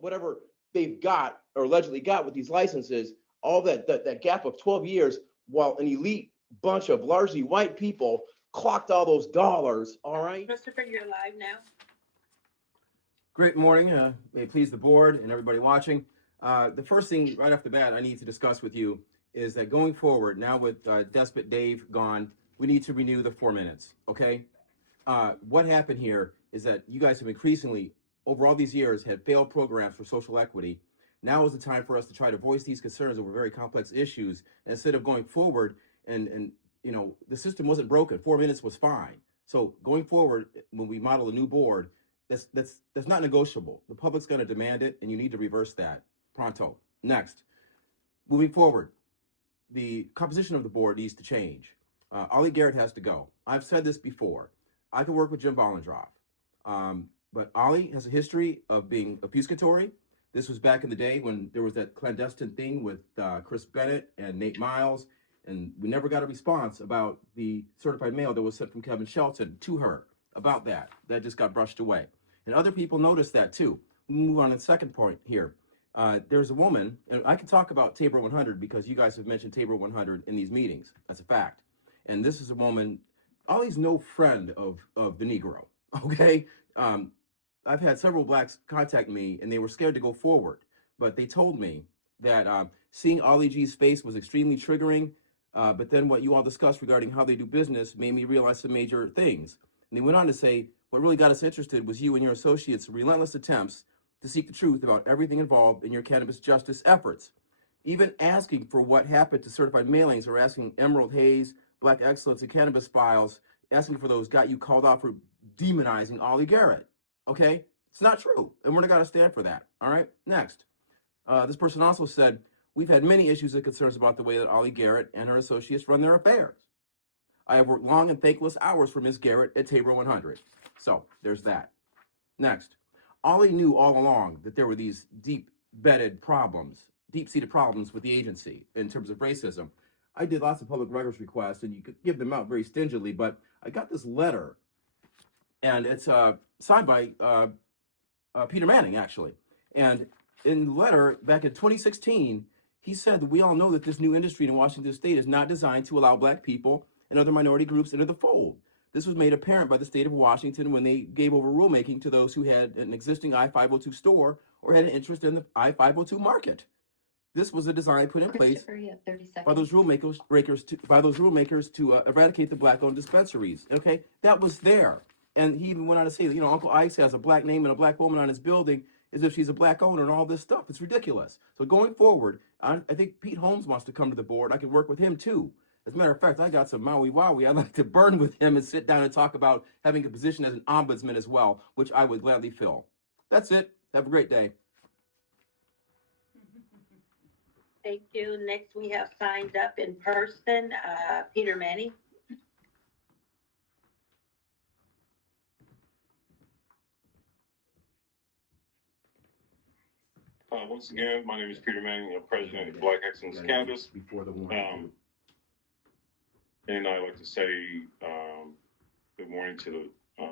whatever they've got or allegedly got with these licenses, all that gap of 12 years, while an elite bunch of largely white people clocked all those dollars. All right. Christopher, you're live now. Great morning. May it please the board and everybody watching. The first thing right off the bat I need to discuss with you is that going forward, now with Despot Dave gone, we need to renew the 4 minutes, okay? What happened here is that you guys have increasingly, over all these years, had failed programs for social equity. Now is the time for us to try to voice these concerns over very complex issues. And instead of going forward and you know, the system wasn't broken. 4 minutes was fine. So going forward, when we model a new board, that's not negotiable. The public's going to demand it, and you need to reverse that pronto. Next, moving forward, the composition of the board needs to change. Ollie Garrett has to go. I've said this before. I can work with Jim Bollendroff, but Ollie has a history of being obfuscatory. This was back in the day when there was that clandestine thing with Chris Bennett and Nate Miles, and we never got a response about the certified mail that was sent from Kevin Shelton to her about that. That just got brushed away. And other people noticed that too. We move on to the second point here. There's a woman, and I can talk about Tabor 100 because you guys have mentioned Tabor 100 in these meetings. That's a fact. And this is a woman, Ollie's no friend of the Negro, okay? I've had several blacks contact me and they were scared to go forward, but they told me that seeing Ollie G's face was extremely triggering, but then what you all discussed regarding how they do business made me realize some major things. And they went on to say, what really got us interested was you and your associates' relentless attempts to seek the truth about everything involved in your cannabis justice efforts. Even asking for what happened to certified mailings or asking Emerald Haze, Black Excellence, and Cannabis files, asking for those got you called out for demonizing Ollie Garrett. Okay? It's not true, and we're not going to stand for that. All right? Next. This person also said, we've had many issues and concerns about the way that Ollie Garrett and her associates run their affairs. I have worked long and thankless hours for Ms. Garrett at Tabor 100. So there's that. Next, Ollie knew all along that there were these deep-bedded problems, deep-seated problems with the agency in terms of racism. I did lots of public records requests, and you could give them out very stingily, but I got this letter, and it's signed by Peter Manning, actually. And in the letter, back in 2016, he said that we all know that this new industry in Washington State is not designed to allow black people and other minority groups into the fold. This was made apparent by the state of Washington when they gave over rulemaking to those who had an existing I-502 store or had an interest in the I-502 market. This was a design put in place by those rulemakers to eradicate the black-owned dispensaries. Okay, that was there. And he even went on to say that, you know, Uncle Ice has a black name and a black woman on his building as if she's a black owner and all this stuff. It's ridiculous. So going forward, I think Pete Holmes wants to come to the board. I can work with him too. As a matter of fact, I got some Maui Wowie. I'd like to burn with him and sit down and talk about having a position as an ombudsman as well, which I would gladly fill. That's it. Have a great day. Thank you. Next, we have signed up in person, Peter Manning. Once again, my name is Peter Manning. I'm president of Black Excellence Cannabis. And I'd like to say good morning to the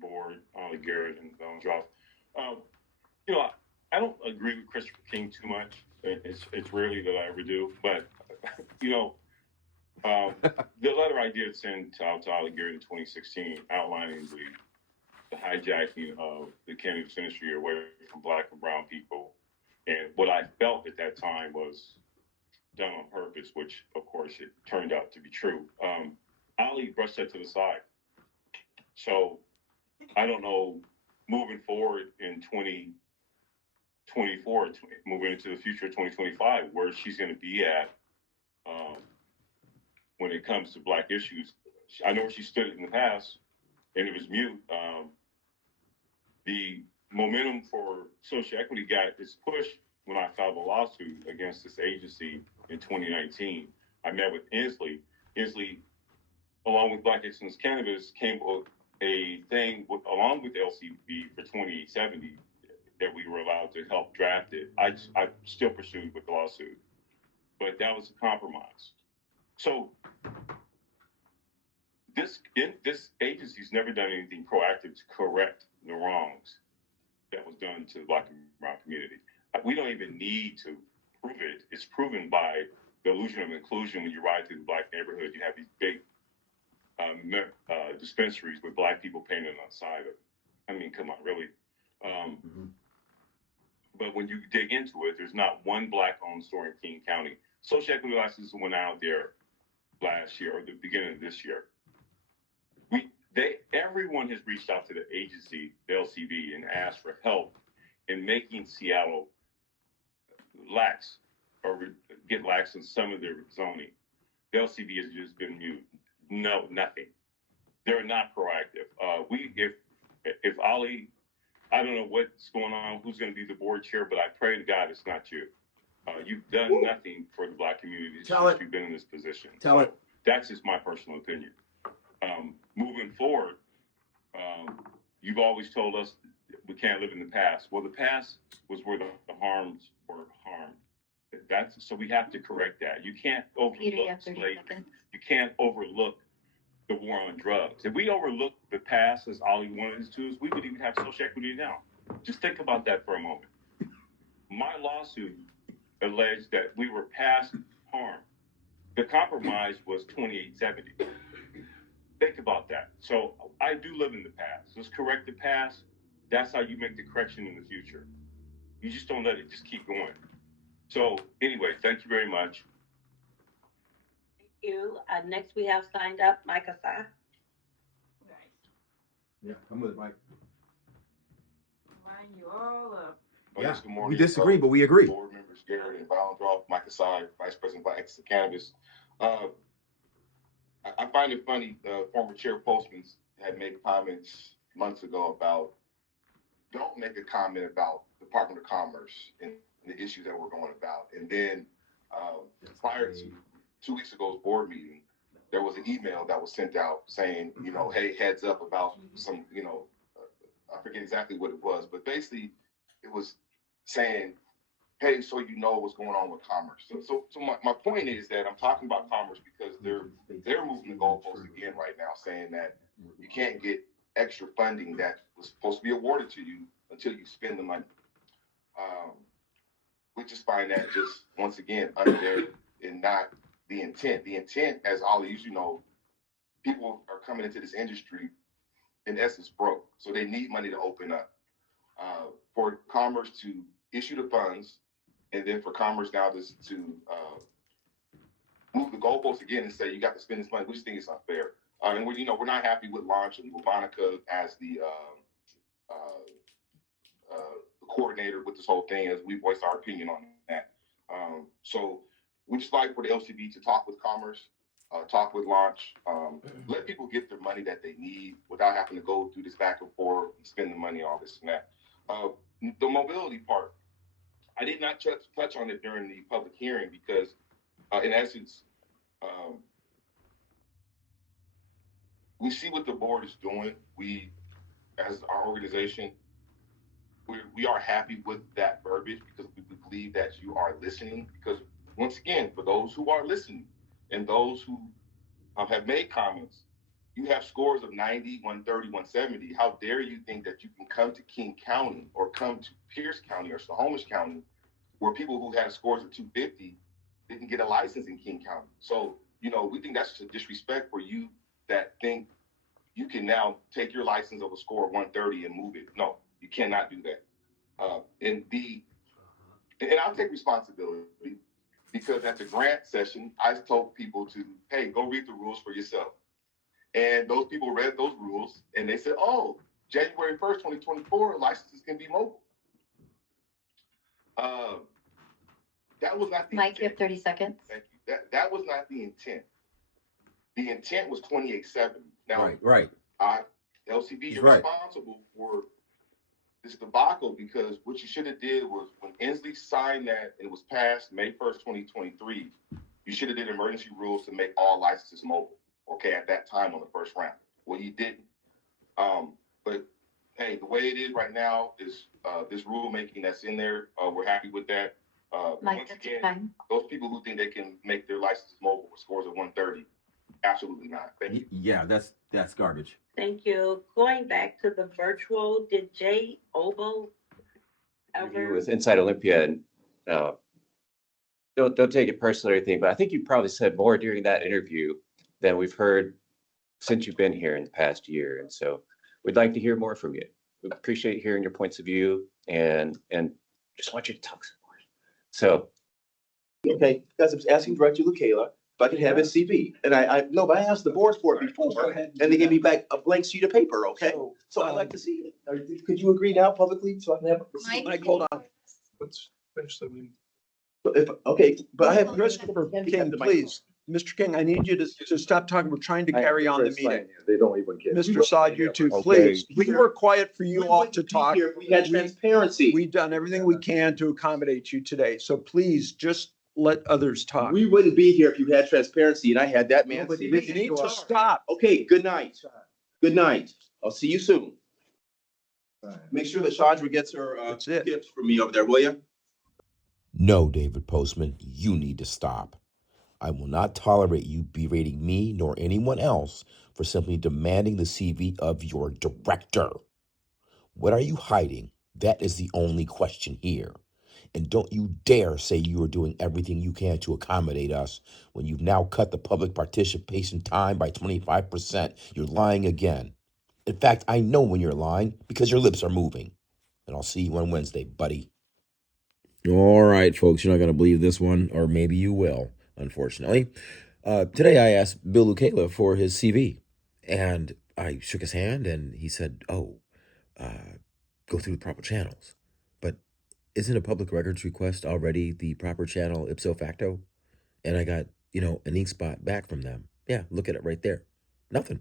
board, Ollie Garrett and Bollendroff. You know, I don't agree with Christopher King too much. It's rarely that I ever do, but you know, the letter I did send out to Ollie Garrett in 2016 outlining the hijacking of the cannabis industry away from black and brown people, and what I felt at that time was done on purpose, which of course it turned out to be true. Ollie brushed that to the side. So I don't know, moving forward in 2024, moving into the future of 2025, where she's going to be at when it comes to black issues. I know where she stood in the past, and it was mute. The momentum for social equity got its push when I filed a lawsuit against this agency in 2019. I met with Inslee. Inslee, along with Black Excellence Cannabis, came with a thing along with LCB for 2870 that we were allowed to help draft it. I still pursued with the lawsuit, but that was a compromise. So this agency's never done anything proactive to correct the wrongs that was done to the Black and brown community. We don't even need to prove it. It's proven by the illusion of inclusion. When you ride through the Black neighborhood, you have these big dispensaries with Black people painted on the side of it. I mean, come on, really? But when you dig into it, there's not one Black-owned store in King County. Social equity licenses went out there last year or the beginning of this year. Everyone has reached out to the agency, the LCB, and asked for help in making Seattle lax or get lax in some of their zoning. The LCB has just been mute. No, nothing. They're not proactive. If Ollie, I don't know what's going on, who's going to be the board chair, but I pray to God it's not you. You've done nothing for the Black community since you've been in this position. That's just my personal opinion. Moving forward, you've always told us we can't live in the past. Well, the past was where the harms were harmed. So we have to correct that. You can't overlook slavery. You can't overlook the war on drugs. If we overlook the past, as Ollie wanted us to, we would even have social equity now. Just think about that for a moment. My lawsuit alleged that we were past harm. The compromise was 2870. Think about that. So I do live in the past. Let's correct the past. That's how you make the correction in the future. You just don't let it just keep going. So anyway, thank you very much. Thank you. Next we have signed up Micah Sa. Yeah, come with it, Mike. Line you all up. Yeah, Good morning. we disagree, but we agree. Board members Garrett and Vindictively, Mike Asai, Vice President by Exit Cannabis. I find it funny, former Chair Postman had made comments months ago about don't make a comment about Department of Commerce and the issues that we're going about. And then prior to 2 weeks ago's board meeting, there was an email that was sent out saying, hey, heads up about some, I forget exactly what it was, but basically it was saying, hey, so you know what's going on with commerce. So my point is that I'm talking about commerce because they're moving the goalposts again right now, saying that you can't get extra funding that was supposed to be awarded to you until you spend the money. We just find that just, once again, unfair and not the intent. The intent, as Ollie usually know, people are coming into this industry, in essence, broke. So they need money to open up. For Commerce to issue the funds, and then for Commerce now to move the goalposts again and say, you got to spend this money, we just think it's unfair. And we're not happy with launching Monica as the coordinator with this whole thing, as we voiced our opinion on that. So we just like for the LCB to talk with Commerce, talk with Launch, let people get their money that they need without having to go through this back and forth and spend the money, all this and that. The mobility part, I did not touch on it during the public hearing because, in essence, we see what the board is doing. We, as our organization, we are happy with that verbiage because we believe that you are listening. Because once again, for those who are listening and those who have made comments, you have scores of 90, 130, 170. How dare you think that you can come to King County or come to Pierce County or Snohomish County, where people who had scores of 250 didn't get a license in King County? So, we think that's just a disrespect for you that think you can now take your license of a score of 130 and move it. No, you cannot do that. And I'll take responsibility because at the grant session, I told people to, hey, go read the rules for yourself. And those people read those rules and they said, oh, January 1st, 2024, licenses can be mobile. That was not the Mike, intent. you have 30 seconds. Thank you. That was not the intent. The intent was 2870. Now, Right. LCB, you're right. responsible for this debacle because what you should have did was when Inslee signed that and it was passed May 1st, 2023, you should have did emergency rules to make all licenses mobile, okay, at that time on the first round. Well, you didn't. But hey, the way it is right now is this rulemaking that's in there, we're happy with that. Mike, Once that's again, time. those people who think they can make their licenses mobile with scores of 130, absolutely not. Thank you. Yeah, that's garbage. Thank you. Going back to the virtual, did Jay Obel interview over. with Inside Olympia, and uh, don't take it personally or anything, but I think you probably said more during that interview than we've heard since you've been here in the past year. And so we'd like to hear more from you. We appreciate hearing your points of view and just want you to talk some more. So Okay, because I was asking Director LaKayla if I could have his CV. And no, but I asked the board for it before, and they gave me back a blank sheet of paper, okay? So I'd like to see it. Could you agree now publicly so I can have? Mike, hold on. Let's finish the meeting. Okay, but I have. Christopher King, please. Mr. King, I need you to stop talking. We're trying to carry on the meeting. They don't even get. Mr. Sod, you two, Okay. please. We were quiet for you We all wouldn't to be talk. here if we had transparency. We've done everything we can to accommodate you today. So please just let others talk. We wouldn't be here if you had transparency and I had that man. You need to stop. Okay, good night. Good night. I'll see you soon. Make sure that Chandra gets her That's it. tips from me over there, will you? No, David Postman, you need to stop. I will not tolerate you berating me nor anyone else for simply demanding the CV of your director. What are you hiding? That is the only question here. And don't you dare say you are doing everything you can to accommodate us when you've now cut the public participation time by 25%. You're lying again. In fact, I know when you're lying because your lips are moving. And I'll see you on Wednesday, buddy. All right, folks, you're not going to believe this one, or maybe you will, unfortunately. Today I asked Bill Lucala for his CV, and I shook his hand, and he said, go through the proper channels. But isn't a public records request already the proper channel ipso facto? And I got, an ink spot back from them. Yeah, look at it right there. Nothing.